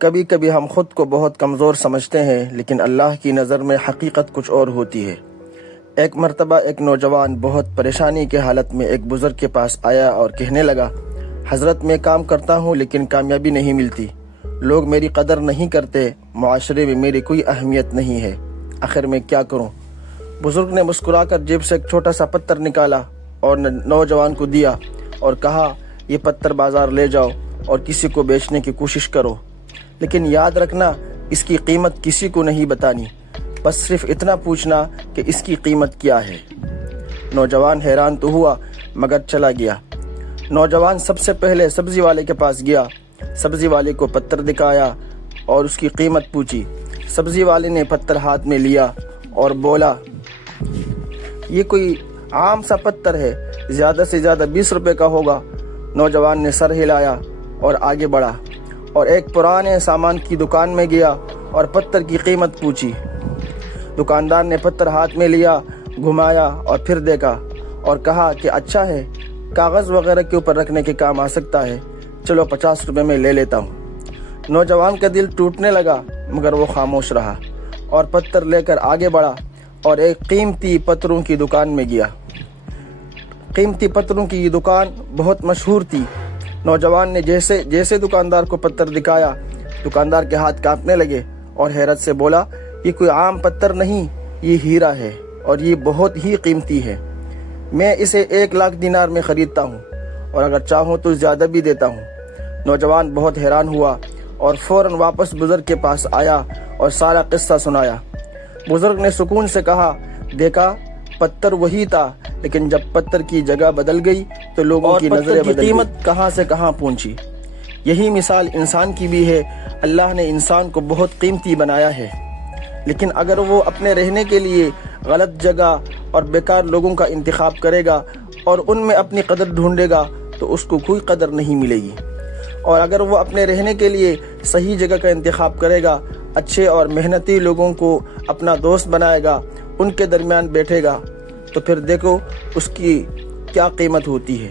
کبھی کبھی ہم خود کو بہت کمزور سمجھتے ہیں، لیکن اللہ کی نظر میں حقیقت کچھ اور ہوتی ہے۔ ایک مرتبہ ایک نوجوان بہت پریشانی کے حالت میں ایک بزرگ کے پاس آیا اور کہنے لگا، حضرت میں کام کرتا ہوں لیکن کامیابی نہیں ملتی، لوگ میری قدر نہیں کرتے، معاشرے میں میری کوئی اہمیت نہیں ہے، آخر میں کیا کروں؟ بزرگ نے مسکرا کر جیب سے ایک چھوٹا سا پتھر نکالا اور نوجوان کو دیا اور کہا، یہ پتھر بازار لے جاؤ اور کسی کو بیچنے کی کوشش کرو، لیکن یاد رکھنا اس کی قیمت کسی کو نہیں بتانی، بس صرف اتنا پوچھنا کہ اس کی قیمت کیا ہے۔ نوجوان حیران تو ہوا مگر چلا گیا۔ نوجوان سب سے پہلے سبزی والے کے پاس گیا، سبزی والے کو پتھر دکھایا اور اس کی قیمت پوچھی۔ سبزی والے نے پتھر ہاتھ میں لیا اور بولا، یہ کوئی عام سا پتھر ہے، زیادہ سے زیادہ 20 روپے کا ہوگا۔ نوجوان نے سر ہلایا اور آگے بڑھا اور ایک پرانے سامان کی دکان میں گیا اور پتھر کی قیمت پوچھی۔ دکاندار نے پتھر ہاتھ میں لیا، گھمایا اور پھر دیکھا اور کہا کہ اچھا ہے، کاغذ وغیرہ کے اوپر رکھنے کے کام آ سکتا ہے، چلو 50 روپے میں لے لیتا ہوں۔ نوجوان کا دل ٹوٹنے لگا مگر وہ خاموش رہا اور پتھر لے کر آگے بڑھا اور ایک قیمتی پتھروں کی دکان میں گیا۔ قیمتی پتھروں کی یہ دکان بہت مشہور تھی۔ نوجوان نے جیسے دکاندار کو پتھر دکھایا، دکاندار کے ہاتھ کانپنے لگے اور حیرت سے بولا، یہ کوئی عام پتھر نہیں، یہ ہیرا ہے اور یہ بہت ہی قیمتی ہے، میں اسے 1 لاکھ دینار میں خریدتا ہوں اور اگر چاہوں تو زیادہ بھی دیتا ہوں۔ نوجوان بہت حیران ہوا اور فوراً واپس بزرگ کے پاس آیا اور سارا قصہ سنایا۔ بزرگ نے سکون سے کہا، دیکھا پتھر وہی تھا، لیکن جب پتھر کی جگہ بدل گئی تو لوگوں کی نظریں بدل گئی، قیمت کہاں سے کہاں پہنچی۔ یہی مثال انسان کی بھی ہے۔ اللہ نے انسان کو بہت قیمتی بنایا ہے، لیکن اگر وہ اپنے رہنے کے لیے غلط جگہ اور بیکار لوگوں کا انتخاب کرے گا اور ان میں اپنی قدر ڈھونڈے گا تو اس کو کوئی قدر نہیں ملے گی، اور اگر وہ اپنے رہنے کے لیے صحیح جگہ کا انتخاب کرے گا، اچھے اور محنتی لوگوں کو اپنا دوست بنائے گا، ان کے درمیان بیٹھے گا، تو پھر دیکھو اس کی کیا قیمت ہوتی ہے۔